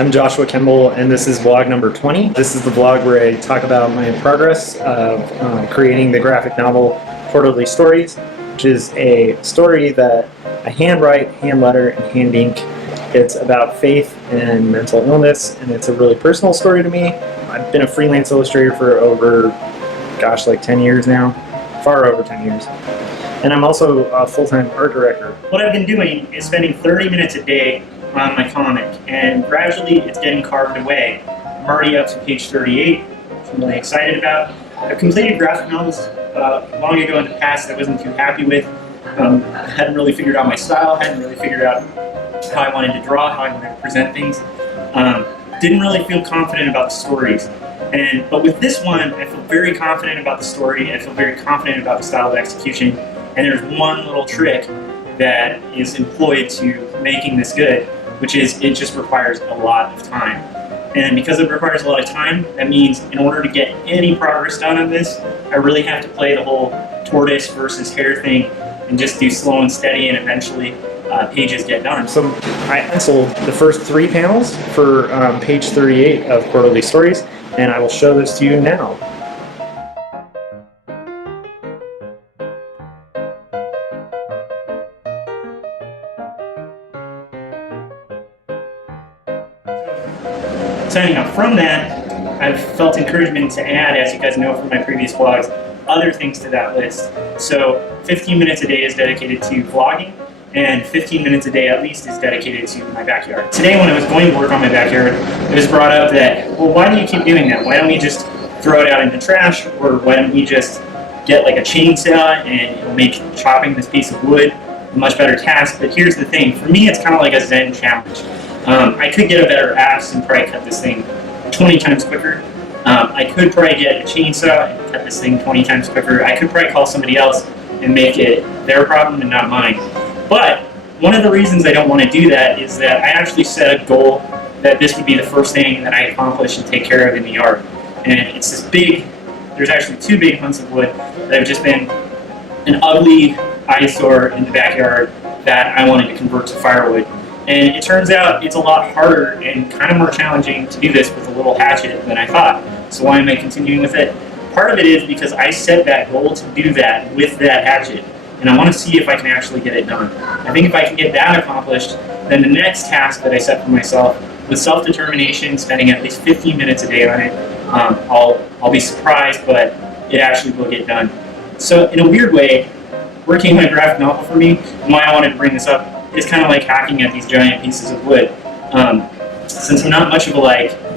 I'm Joshua Kemble, and this is vlog number 20. This is the vlog where I talk about my progress of creating the graphic novel Quarterly Stories, which is a story that I handwrite, hand letter, and hand ink. It's about faith and mental illness, and it's a really personal story to me. I've been a freelance illustrator for over, like 10 years now, far over 10 years. And I'm also a full-time art director. What I've been doing is spending 30 minutes a day on my comic, and gradually it's getting carved away. I'm already up to page 38, which I'm really excited about. I've completed graphic novels long ago in the past that I wasn't too happy with. I hadn't really figured out my style, hadn't really figured out how I wanted to draw, how I wanted to present things. Didn't really feel confident about the stories. But with this one, I feel very confident about the story, I feel very confident about the style of execution, and there's one little trick that is employed to making this good, which is it just requires a lot of time. And because it requires a lot of time, that means in order to get any progress done on this, I really have to play the whole tortoise versus hare thing and just do slow and steady, and eventually pages get done. So I penciled the first 3 panels for page 38 of Quarterly Stories, and I will show this to you now. So anyhow, from that, I've felt encouragement to add, as you guys know from my previous vlogs, other things to that list. So 15 minutes a day is dedicated to vlogging, and 15 minutes a day at least is dedicated to my backyard. Today when I was going to work on my backyard, it was brought up that, well, why do you keep doing that? Why don't we just throw it out in the trash, or why don't we just get like a chainsaw and it'll make chopping this piece of wood a much better task? But here's the thing, for me it's kind of like a Zen challenge. I could get a better axe and probably cut this thing 20 times quicker. I could probably get a chainsaw and cut this thing 20 times quicker. I could probably call somebody else and make it their problem and not mine. But one of the reasons I don't want to do that is that I actually set a goal that this would be the first thing that I accomplish and take care of in the yard. And it's this big, there's actually 2 big hunks of wood that have just been an ugly eyesore in the backyard that I wanted to convert to firewood. And it turns out it's a lot harder and kind of more challenging to do this with a little hatchet than I thought. So why am I continuing with it? Part of it is because I set that goal to do that with that hatchet, and I want to see if I can actually get it done. I think if I can get that accomplished, then the next task that I set for myself, with self-determination, spending at least 15 minutes a day on it, I'll be surprised, but it actually will get done. So in a weird way, working on a graphic novel for me, and why I wanted to bring this up, is kind of like hacking at these giant pieces of wood. Since I'm not much of a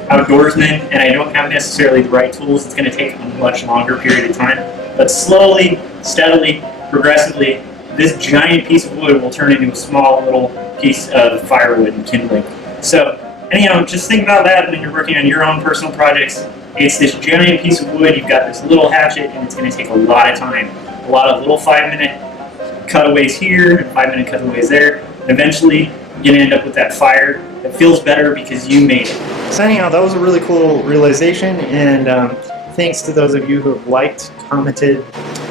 outdoorsman and I don't have necessarily the right tools, it's going to take a much longer period of time. But slowly, steadily, progressively, this giant piece of wood will turn into a small little piece of firewood and kindling. So anyhow, just think about that when you're working on your own personal projects. It's this giant piece of wood, you've got this little hatchet, and it's going to take a lot of time. A lot of little 5-minute cutaways here and 5-minute cutaways there. And eventually, you're going to end up with that fire that feels better because you made it. So anyhow, that was a really cool realization, and thanks to those of you who have liked, commented,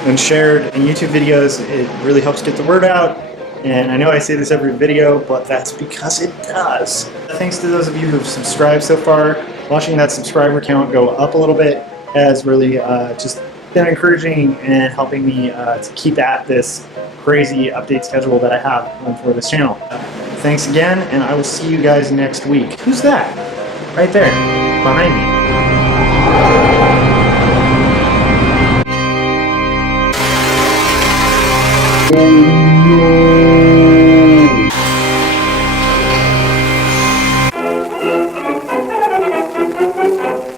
and shared in YouTube videos. It really helps get the word out, and I know I say this every video, but that's because it does. Thanks to those of you who have subscribed so far. Watching that subscriber count go up a little bit has really just been encouraging and helping me to keep at this crazy update schedule that I have for this channel. Thanks again, and I will see you guys next week. Who's that? Right there, behind me.